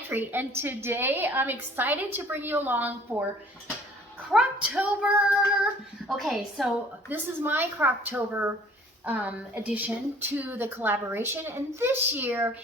Pantry, and today I'm excited to bring you along for CROCKtober. Okay, so this is my CROCKtober addition to the collaboration, and this year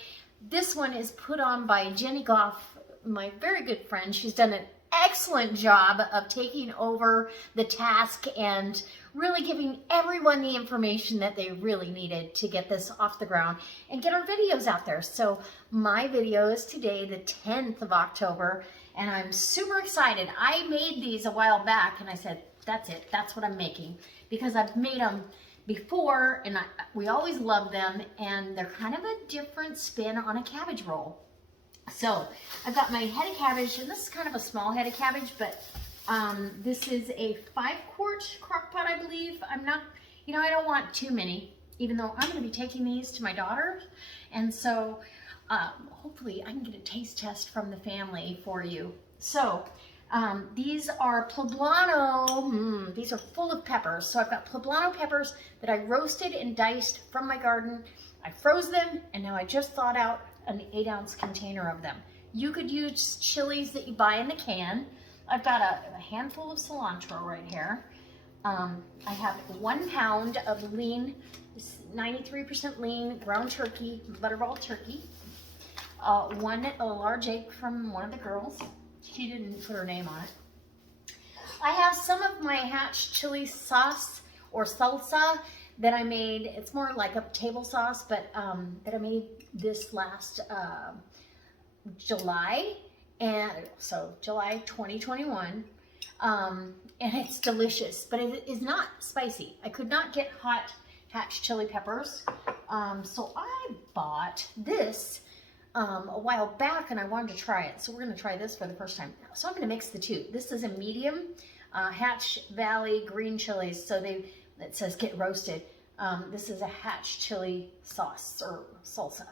this one is put on by Jenny Goff, my very good friend. She's done an excellent job of taking over the task and really giving everyone the information that they really needed to get this off the ground and get our videos out there. So my video is today, the 10th of October, and I'm super excited. I made these a while back and I said, that's it, that's what I'm making, because I've made them before and we always love them, and they're kind of a different spin on a cabbage roll. So I've got my head of cabbage, and this is kind of a small head of cabbage, but this is a 5-quart crock pot, I believe. I'm not, I don't want too many, even though I'm going to be taking these to my daughter. And so hopefully I can get a taste test from the family for you. So these are poblano. These are full of peppers. So I've got poblano peppers that I roasted and diced from my garden. I froze them, and now I just thawed out an 8-ounce container of them. You could use chilies that you buy in the can. I've got a handful of cilantro right here. I have 1 pound of lean, 93% lean ground turkey, butterball turkey. A large egg from one of the girls. She didn't put her name on it. I have some of my Hatch chili sauce or salsa that I made. It's more like a table sauce, but that I made this last July, and so July 2021, and it's delicious, but it is not spicy. I could not get hot Hatch chili peppers, so I bought this a while back, and I wanted to try it, so we're going to try this for the first time. So I'm going to mix the two. This is a medium Hatch Valley green chilies, so it says get roasted. This is a Hatch chili sauce or salsa.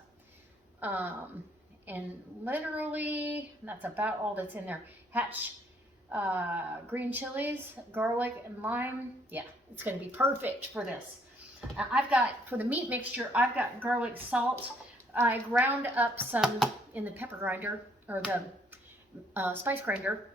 And literally that's about all that's in there. Hatch green chilies, garlic, and lime. Yeah, it's going to be perfect for this. I've got, for the meat mixture, I've got garlic salt. I ground up some in the pepper grinder, or the spice grinder.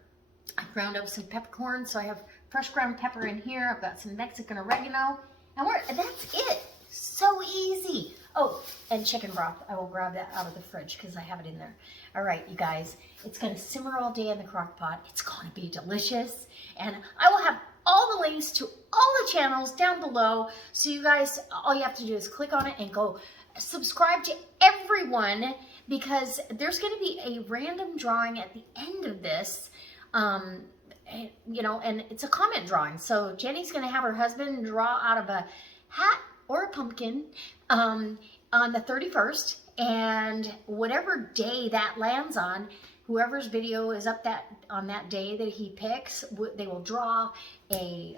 I ground up some peppercorn, so I have fresh ground pepper in here. I've got some Mexican oregano, and that's it. So easy. Oh, and chicken broth. I will grab that out of the fridge because I have it in there. All right, you guys, it's going to simmer all day in the crock pot. It's going to be delicious, and I will have all the links to all the channels down below, so you guys, all you have to do is click on it and go subscribe to everyone, because there's going to be a random drawing at the end of this, and it's a comment drawing. So Jenny's going to have her husband draw out of a hat or a pumpkin on the 31st, and whatever day that lands on, whoever's video is up on that day that he picks, they will draw a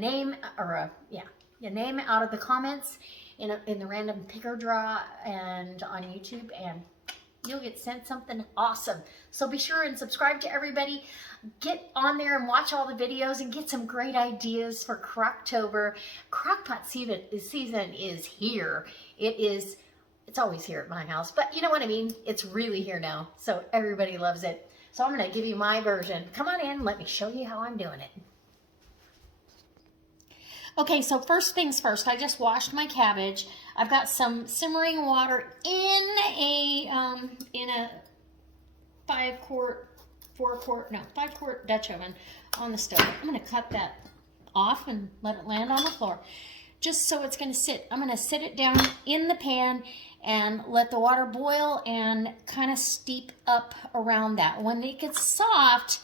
name, or a name out of the comments in the random picker draw and on YouTube, and you'll get sent something awesome. So be sure and subscribe to everybody. Get on there and watch all the videos and get some great ideas for CROCKtober. Crockpot season is here. It's always here at my house, but you know what I mean? It's really here now. So everybody loves it. So I'm going to give you my version. Come on in. Let me show you how I'm doing it. Okay, so first things first, I just washed my cabbage. I've got some simmering water in a 5-quart Dutch oven on the stove. I'm going to cut that off and let it land on the floor, just so it's going to sit. I'm going to sit it down in the pan and let the water boil and kind of steep up around that. When it gets soft,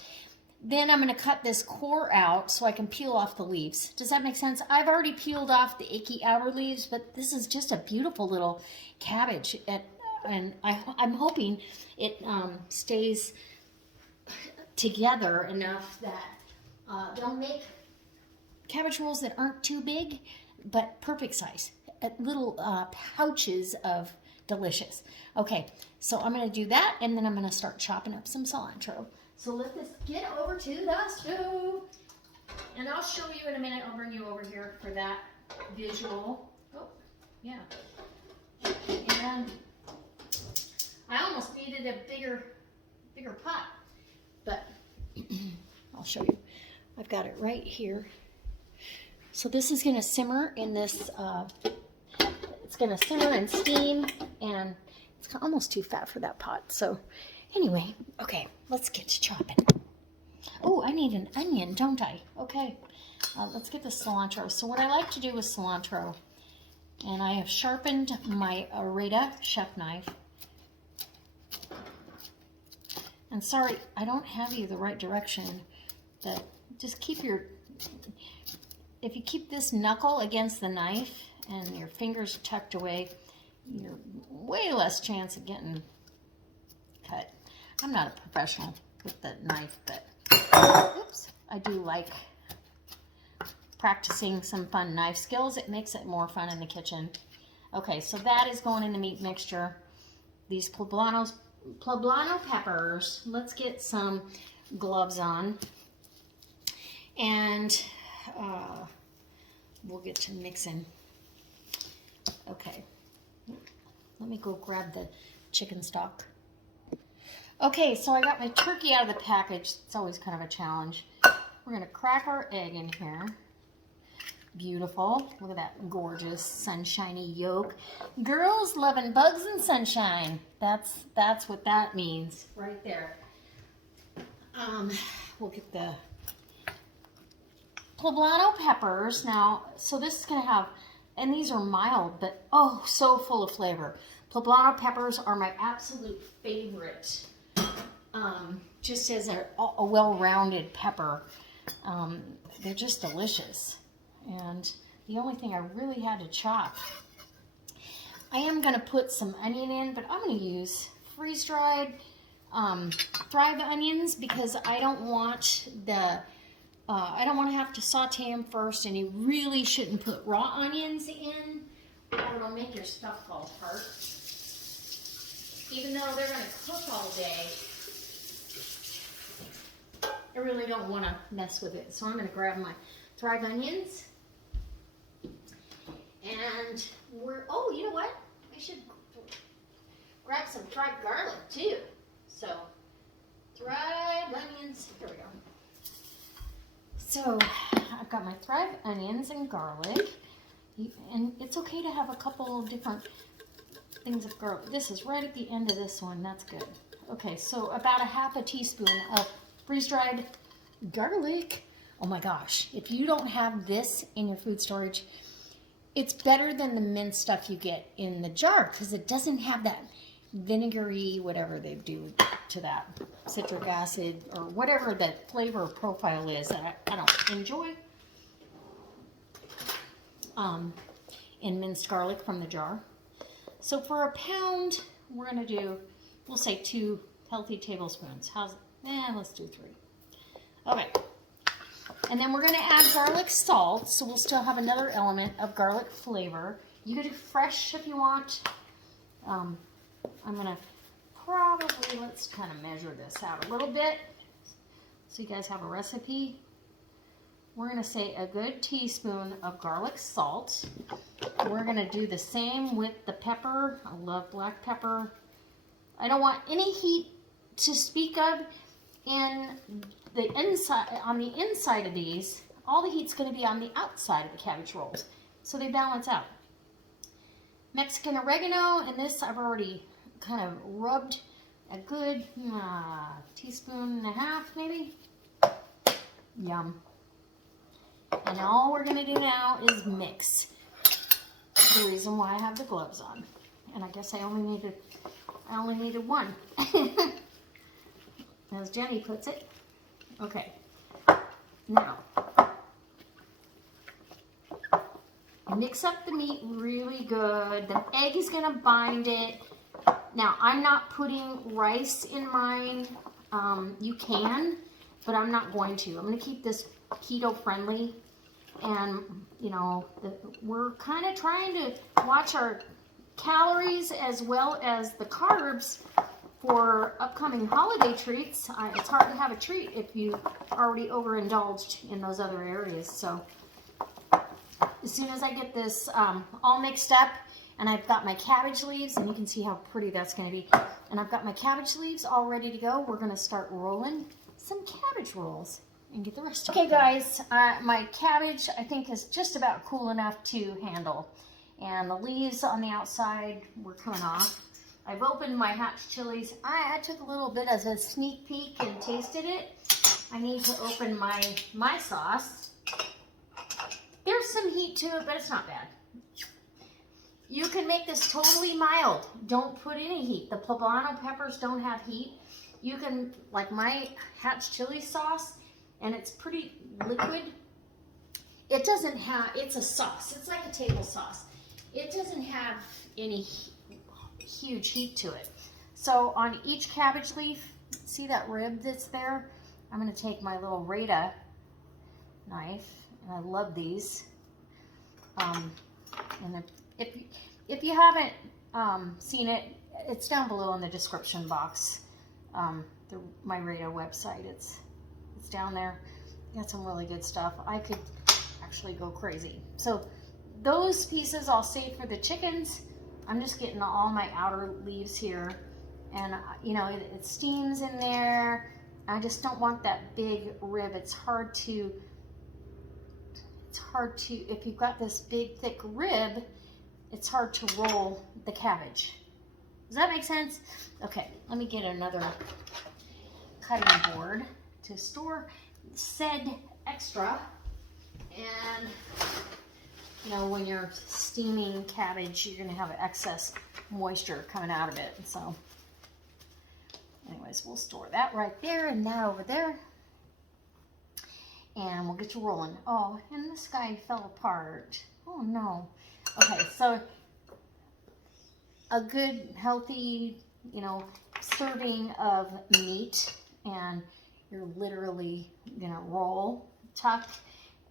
then I'm going to cut this core out so I can peel off the leaves. Does that make sense? I've already peeled off the icky outer leaves, but this is just a beautiful little cabbage, and I'm hoping it stays together enough that they'll make cabbage rolls that aren't too big, but perfect size. Little pouches of delicious. Okay, so I'm going to do that, and then I'm going to start chopping up some cilantro. So let this get over to the stove, and I'll show you in a minute. I'll bring you over here for that visual. Oh, yeah. And I almost needed needed a bigger pot. But I'll show you. I've got it right here. So this is going to simmer in this, it's going to simmer and steam, and it's almost too fat for that pot. So anyway, okay, let's get to chopping. Oh, I need an onion, don't I? Okay, let's get the cilantro. So what I like to do with cilantro, and I have sharpened my Rada chef knife. And sorry, I don't have you the right direction, but just keep if you keep this knuckle against the knife and your fingers tucked away, you're way less chance of getting cut. I'm not a professional with the knife, but oops, I do like practicing some fun knife skills. It makes it more fun in the kitchen. Okay, so that is going in the meat mixture. These poblano peppers, let's get some gloves on, and we'll get to mixing. Okay, let me go grab the chicken stock. Okay, so I got my turkey out of the package. It's always kind of a challenge. We're gonna crack our egg in here. Beautiful. Look at that gorgeous sunshiny yolk. Girls loving bugs and sunshine. That's what that means right there. We'll get the poblano peppers now. So this is gonna have, and these are mild, but oh, so full of flavor. Poblano peppers are my absolute favorite. Just as a well-rounded pepper, they're just delicious. And the only thing I really had to chop, I am going to put some onion in, but I'm going to use freeze-dried fried onions because I don't want I don't want to have to saute them first, and you really shouldn't put raw onions in or it'll make your stuff fall apart. Even though they're going to cook all day, I really don't want to mess with it. So I'm going to grab my fried onions. And oh, you know what? I should grab some fried garlic too. So, fried onions, here we go. So, I've got my fried onions and garlic. And it's okay to have a couple of different things of garlic. This is right at the end of this one, that's good. Okay, so about a half a teaspoon of freeze-dried garlic. Oh my gosh, if you don't have this in your food storage, it's better than the minced stuff you get in the jar because it doesn't have that vinegary, whatever they do to that, citric acid or whatever the flavor profile is that I don't enjoy in minced garlic from the jar. So for a pound, we're going to do, we'll say 2 healthy tablespoons. How's it? Let's do 3. Okay. And then we're going to add garlic salt, so we'll still have another element of garlic flavor. You can do fresh if you want. I'm going to probably, let's kind of measure this out a little bit so you guys have a recipe. We're going to say a good teaspoon of garlic salt. We're going to do the same with the pepper. I love black pepper. I don't want any heat to speak of in the inside, on the inside of these. All the heat's going to be on the outside of the cabbage rolls, so they balance out. Mexican oregano, and this I've already kind of rubbed a good teaspoon and a half, maybe. Yum. And all we're going to do now is mix. The reason why I have the gloves on, and I guess I only needed one, as Jenny puts it. Okay, now mix up the meat really good. The egg is going to bind it. Now I'm not putting rice in mine. You can, but I'm not going to. I'm going to keep this keto friendly, and you know, we're kind of trying to watch our calories as well as the carbs for upcoming holiday treats. It's hard to have a treat if you already overindulged in those other areas. So as soon as I get this all mixed up, and I've got my cabbage leaves, and you can see how pretty that's going to be. And I've got my cabbage leaves all ready to go. We're going to start rolling some cabbage rolls and get the rest of it. Okay, guys, my cabbage, I think, is just about cool enough to handle. And the leaves on the outside were coming off. I've opened my hatch chilies. I took a little bit as a sneak peek and tasted it. I need to open my sauce. There's some heat to it, but it's not bad. You can make this totally mild. Don't put any heat. The poblano peppers don't have heat. You can, like my hatch chili sauce, and it's pretty liquid. It doesn't have, it's a sauce. It's like a table sauce. It doesn't have any huge heat to it. So on each cabbage leaf, see that rib that's there? I'm going to take my little Rada knife, and I love these. And if you haven't seen it, it's down below in the description box. My Rada website, it's down there. Got some really good stuff. I could actually go crazy. So those pieces I'll save for the chickens. I'm just getting all my outer leaves here, and you know, it steams in there. I just don't want that big rib. It's hard to, if you've got this big thick rib, it's hard to roll the cabbage. Does that make sense? Okay, let me get another cutting board to store said extra. And you know, when you're steaming cabbage, you're gonna have excess moisture coming out of it. So anyways, we'll store that right there and that over there. And we'll get you rolling. Oh, and this guy fell apart. Oh no. Okay, so a good, healthy, you know, serving of meat, and you're literally gonna roll, tuck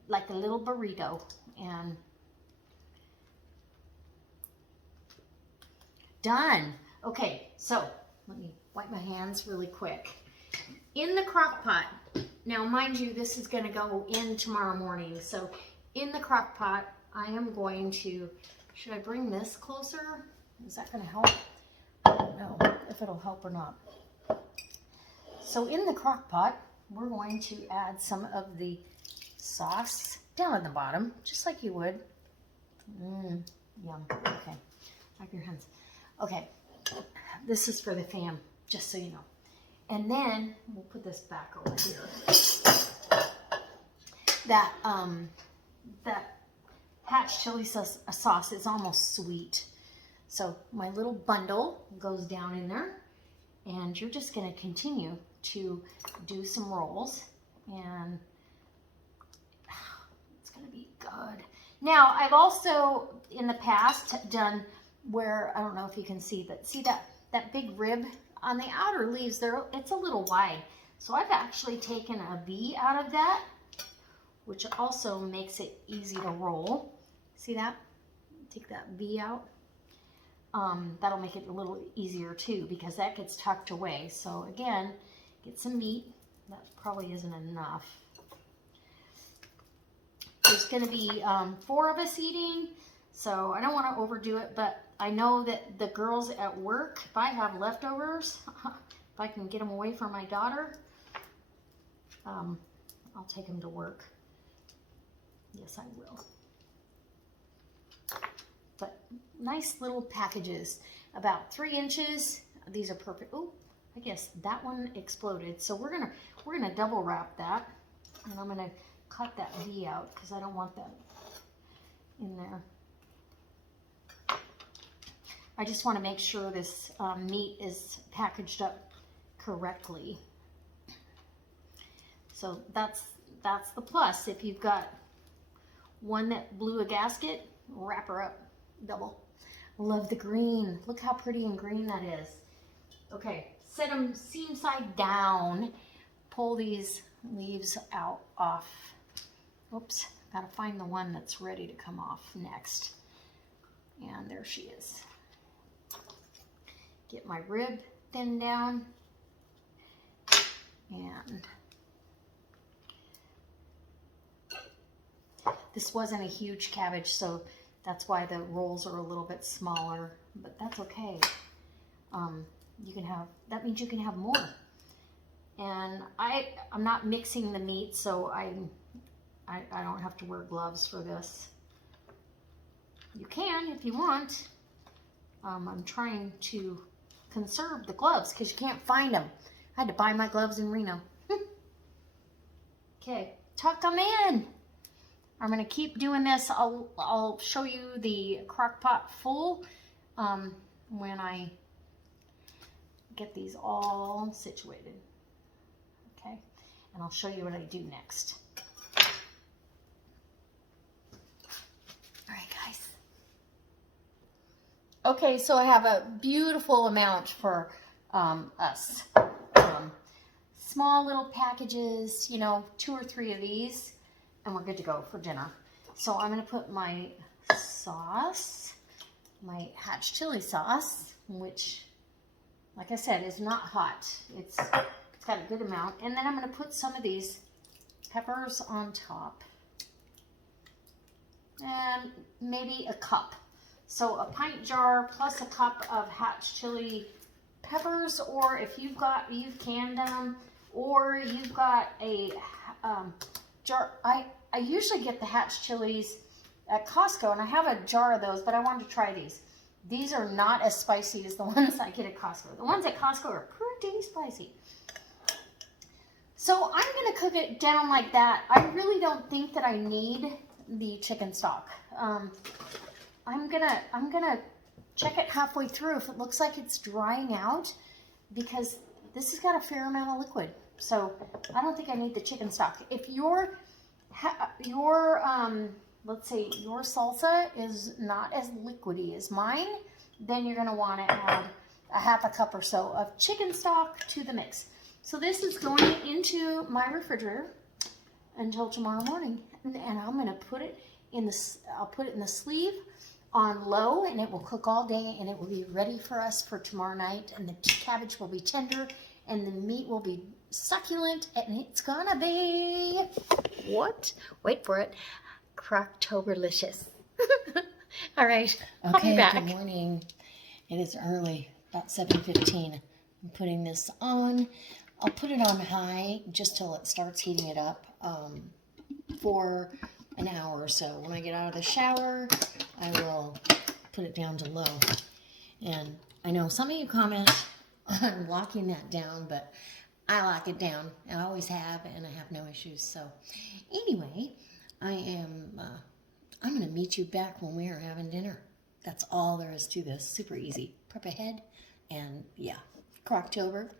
like a little burrito, and done. Okay, so let me wipe my hands really quick. In the crock pot, now mind you, this is going to go in tomorrow morning. So in the crock pot, I am going to, should I bring this closer? Is that going to help? I don't know if it'll help or not. So in the crock pot, we're going to add some of the sauce down at the bottom, just like you would. Yum. Okay, wipe your hands. Okay, this is for the fam, just so you know. And then we'll put this back over here. That hatch chili sauce is almost sweet. So my little bundle goes down in there, and you're just going to continue to do some rolls, and it's going to be good. Now, I've also in the past done where, I don't know if you can see, but see that big rib on the outer leaves there, it's a little wide. So I've actually taken a V out of that, which also makes it easy to roll. See that? Take that V out. That'll make it a little easier too, because that gets tucked away. So again, get some meat. That probably isn't enough. There's going to be 4 of us eating, so I don't want to overdo it, but I know that the girls at work, if I have leftovers, if I can get them away from my daughter, I'll take them to work. Yes, I will. But nice little packages, about 3 inches. These are perfect. Oh, I guess that one exploded. So we're gonna double wrap that, and I'm gonna cut that V out because I don't want that in there. I just want to make sure this meat is packaged up correctly. So that's the plus. If you've got one that blew a gasket, wrap her up double. Love the green. Look how pretty and green that is. Okay, set them seam side down. Pull these leaves out off. Oops, gotta find the one that's ready to come off next. And there she is. Get my rib thinned down, and This wasn't a huge cabbage, so that's why the rolls are a little bit smaller, but that's okay. You can have, that means you can have more. And I'm not mixing the meat, so I don't have to wear gloves for this. You can if you want. I'm trying to conserve the gloves because you can't find them. I had to buy my gloves in Reno. Okay, tuck them in. I'm gonna keep doing this. I'll show you the crock pot full when I get these all situated. Okay, and I'll show you what I do next. All right, guys. Okay, so I have a beautiful amount for us. Small little packages, you know, 2 or 3 of these, and we're good to go for dinner. So I'm gonna put my sauce, my hatch chili sauce, which, like I said, is not hot. It's got a good amount. And then I'm gonna put some of these peppers on top. And maybe a cup. So a pint jar plus a cup of hatch chili peppers, or if you've canned them, or you've got a jar. I usually get the hatch chilies at Costco, and I have a jar of those, but I wanted to try these. These are not as spicy as the ones I get at Costco. The ones at Costco are pretty spicy. So I'm gonna cook it down like that. I really don't think that I need the chicken stock. I'm gonna check it halfway through if it looks like it's drying out, because this has got a fair amount of liquid. So I don't think I need the chicken stock. If let's say your salsa is not as liquidy as mine, then you're gonna wanna add a half a cup or so of chicken stock to the mix. So this is going into my refrigerator until tomorrow morning. And I'm gonna put it in I'll put it in the sleeve on low, and it will cook all day, and it will be ready for us for tomorrow night. And the cabbage will be tender, and the meat will be succulent, and it's gonna be, what? Wait for it. CROCKtoberlicious. All right, I'll be back. Good morning. It is early, about 7:15. I'm putting this on. I'll put it on high just till it starts heating it up for an hour or so. When I get out of the shower, I will put it down to low. And I know some of you comment on locking that down, but I lock it down. I always have, and I have no issues. So anyway, I'm going to meet you back when we are having dinner. That's all there is to this. Super easy. Prep ahead, and yeah, CROCKtober.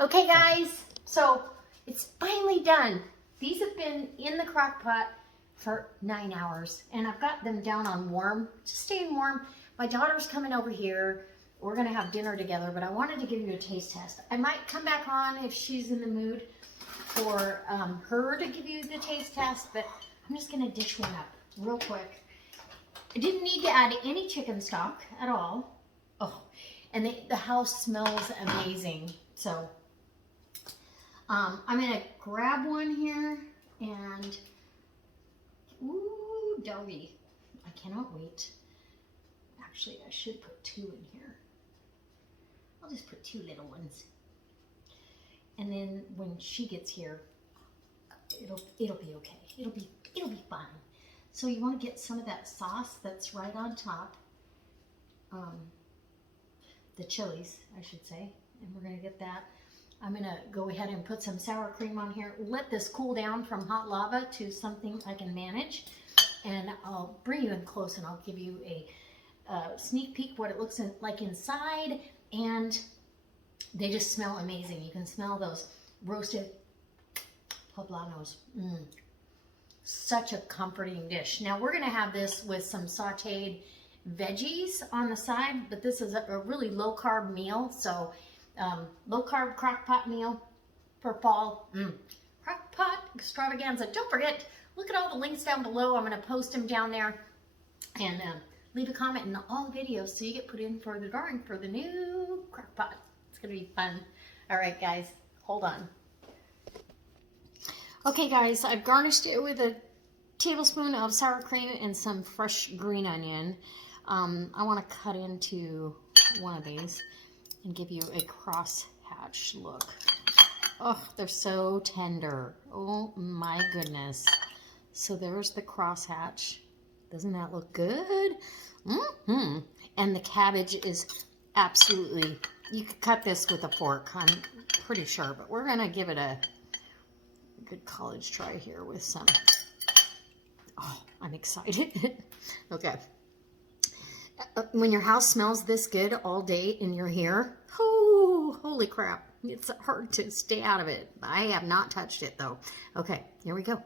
Okay, guys, so it's finally done. These have been in the crock pot for 9 hours, and I've got them down on warm, just staying warm. My daughter's coming over here. We're gonna have dinner together, but I wanted to give you a taste test. I might come back on if she's in the mood for her to give you the taste test, but I'm just gonna dish one up real quick. I didn't need to add any chicken stock at all. Oh, and the house smells amazing. So I'm gonna grab one here, and ooh, doggy. I cannot wait. Actually, I should put 2 in here. I'll just put 2 little ones. And then when she gets here, it'll be okay. It'll be fine. So you want to get some of that sauce that's right on top. The chilies, I should say. And we're gonna get that. I'm gonna go ahead and put some sour cream on here. Let this cool down from hot lava to something I can manage. And I'll bring you in close, and I'll give you a sneak peek what it looks like inside. And they just smell amazing. You can smell those roasted poblanos. Such a comforting dish. Now we're gonna have this with some sauteed veggies on the side, but this is a really low carb meal. So low carb crock pot meal for fall. Crock pot extravaganza. Don't forget, look at all the links down below. I'm gonna post them down there, and leave a comment in all the videos so you get put in for the drawing for the new crock pot. It's gonna be fun. All right, guys, hold on. Okay, guys, I've garnished it with a tablespoon of sour cream and some fresh green onion. I want to cut into one of these and give you a cross-hatch look. Oh, they're so tender. Oh my goodness. So there's the crosshatch. Doesn't that look good? Mm-hmm. And the cabbage is absolutely, you could cut this with a fork, I'm pretty sure, but we're gonna give it a good college try here with some, oh, I'm excited. Okay. When your house smells this good all day and you're here, oh, holy crap. It's hard to stay out of it. I have not touched it though. Okay, here we go.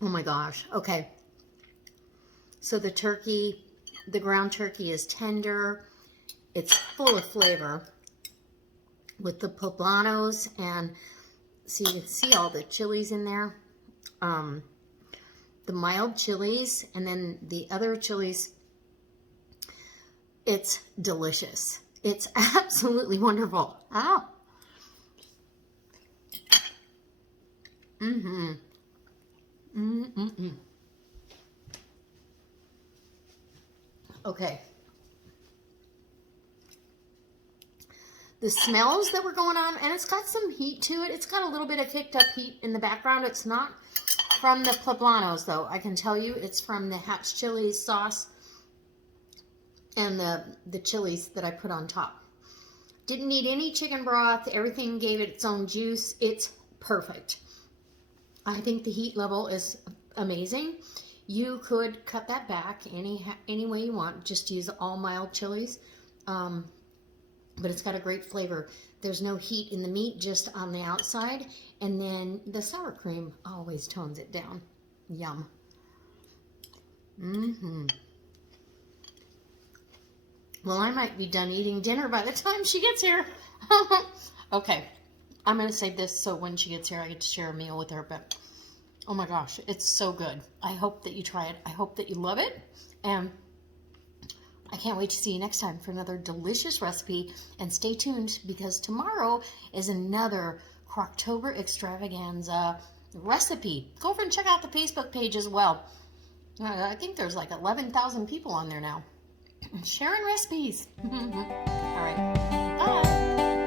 Oh my gosh. Okay. So the turkey, the ground turkey is tender. It's full of flavor with the poblanos, and so you can see all the chilies in there. The mild chilies, and then the other chilies. It's delicious. It's absolutely wonderful. Oh. Mm-hmm. Mm-mm-mm. Okay. The smells that were going on, and it's got some heat to it. It's got a little bit of kicked up heat in the background. It's not from the poblanos, though. I can tell you it's from the hatch chili sauce and the chilies that I put on top. Didn't need any chicken broth. Everything gave it its own juice. It's perfect. I think the heat level is amazing. You could cut that back any way you want. Just use all mild chilies. But it's got a great flavor. There's no heat in the meat, just on the outside. And then the sour cream always tones it down. Yum. Mm-hmm. Well, I might be done eating dinner by the time she gets here. Okay. I'm going to save this so when she gets here, I get to share a meal with her. But, oh my gosh, it's so good. I hope that you try it. I hope that you love it. And I can't wait to see you next time for another delicious recipe. And stay tuned, because tomorrow is another CROCKtober Extravaganza recipe. Go over and check out the Facebook page as well. I think there's like 11,000 people on there now sharing recipes. All right. Bye.